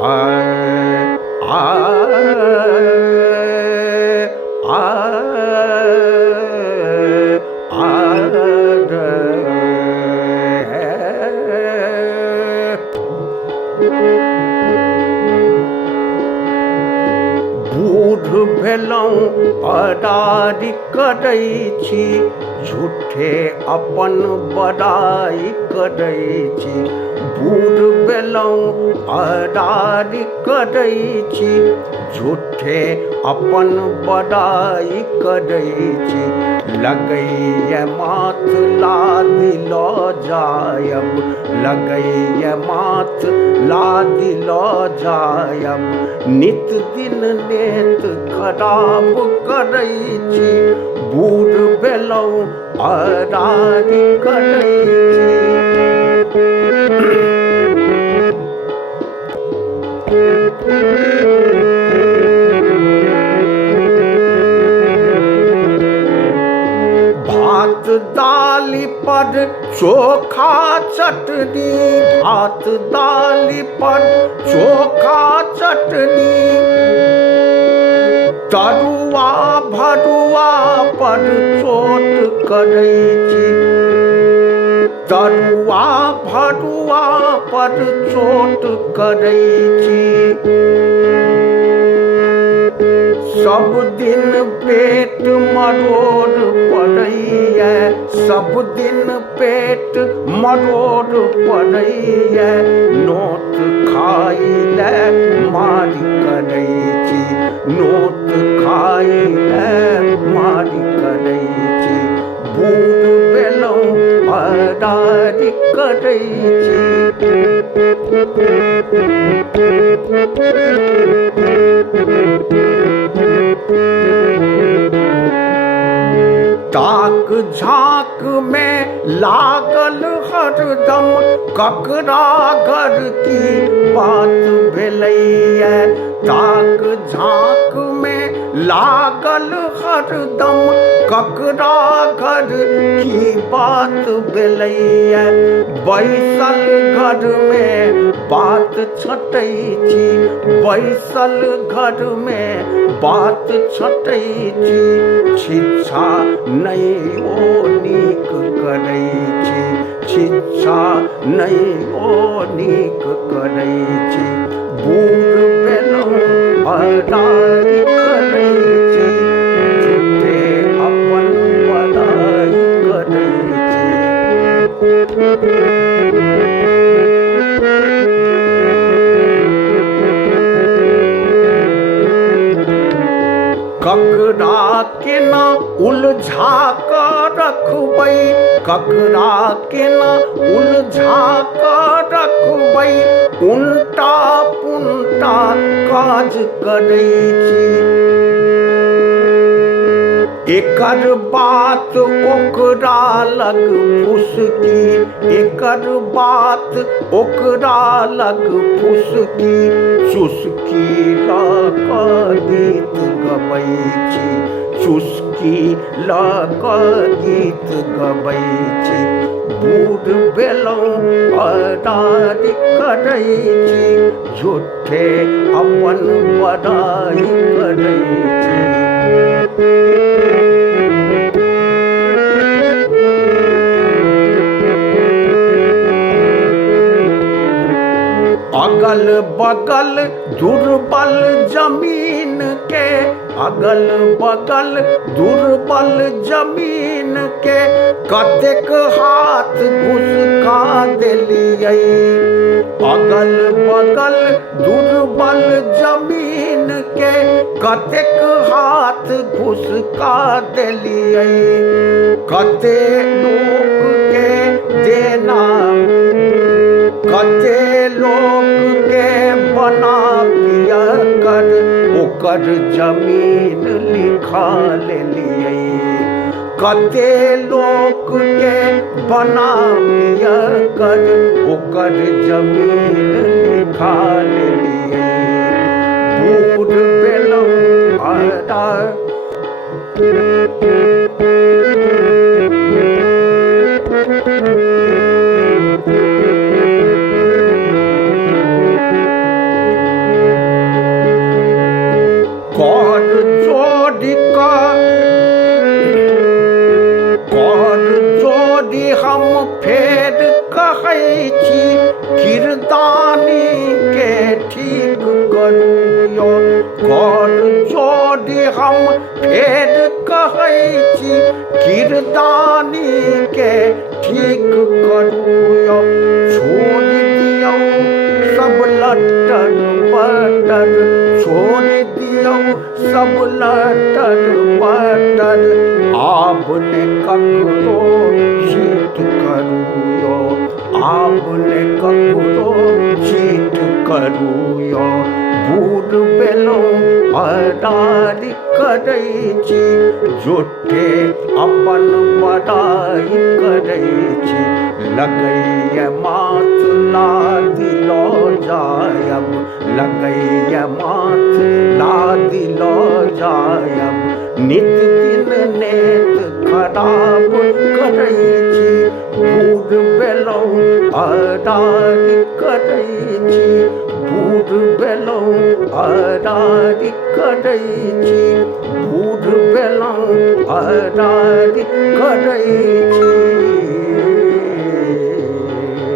बूढ़ भेलहुँ बड़ाई करै छी, झूठे अपन बड़ाई करै छी। बूढ़ भेलहुँ बड़ाई करै छी, झूठे अपन बड़ाई करै छी। लगैए माथ लादि लऽ जायब, लगैए माथ लादि लऽ जायब। नित दिन नेत खराब करै छी, बूढ़ भेलहुँ बड़ाई करै छी। भात दालि पर चोखा चटनी, भात दालि पर चोखा चटनी। तरुआ भरुआ पर चोट करै छी, तरुआ भरुआ पर चोट करै छी। सब दिन पेट मरोड़ पड़ैए, सब दिन पेट मरोड़ पड़ैए। नोत खाइ ले मारि करै छी, नोत खाइ ले मारि करै छी। बूढ़ भेलहुँ बड़ाई करै छी। ताक झाँक में लागल हरदम, ककरा घर की बात भेलैए। ताक झाँक में लागल हरदम, ककरा घर की बात भेलैए। बैसल घर में बात छँटै छी, बैसल घर में बात छँटै छी। शिक्षा नहीं ओ नीक करै छी, शिक्षा नहीं ओ नीक करै छी। बूढ़ भेलहुँ बड़ाई करै छी, झूठे अपन बड़ाई करै छी। ककरा केना उलझा कऽ रखबै, ककरा केना उलझा कऽ रखबै। उल्टा पुल्टा काज करै छी, एकर बात ओकरा लग फुसकी, एकर बात ओकरा लग फुसकी। चुस्की लऽ कऽ गीत गबै छी, चुस्की लऽ कऽ गीत गबै छी। बूढ़ भेलहुँ बड़ाई करै छी, झूठे अपन बड़ाई करै छी। अगल बगल दुर्बल जमीन के, अगल बगल दुर्बल जमीन के। कतेक हाथ घुसका देलियै, अगल बगल दुर्बल जमीन के। कतेक हाथ घुसका देलियै, कते लोक के देना, कते लोक के बना पियकर ओकर जमीन लिखा लेलियै। कते लोक के बना पियकर ओकर जमीन लिखा लेलियै। बूढ़ भेलहुँ बड़ाई सब लटर पटर आपने ककरो चीट करूयो आपने ककरो चीट करूयो बूढ़ बेलो अडारी करै छी झूठे अपन बड़ाई करै छी लगैया माथ लादी लो जायब लगैया माथ लादी लो जायब नित दिन नेत खराब करै छी बूढ़ बेलो अडारी करै छी बूढ़ बेलो अडारी करै छी बूढ़ बेलो अडारी करै छी।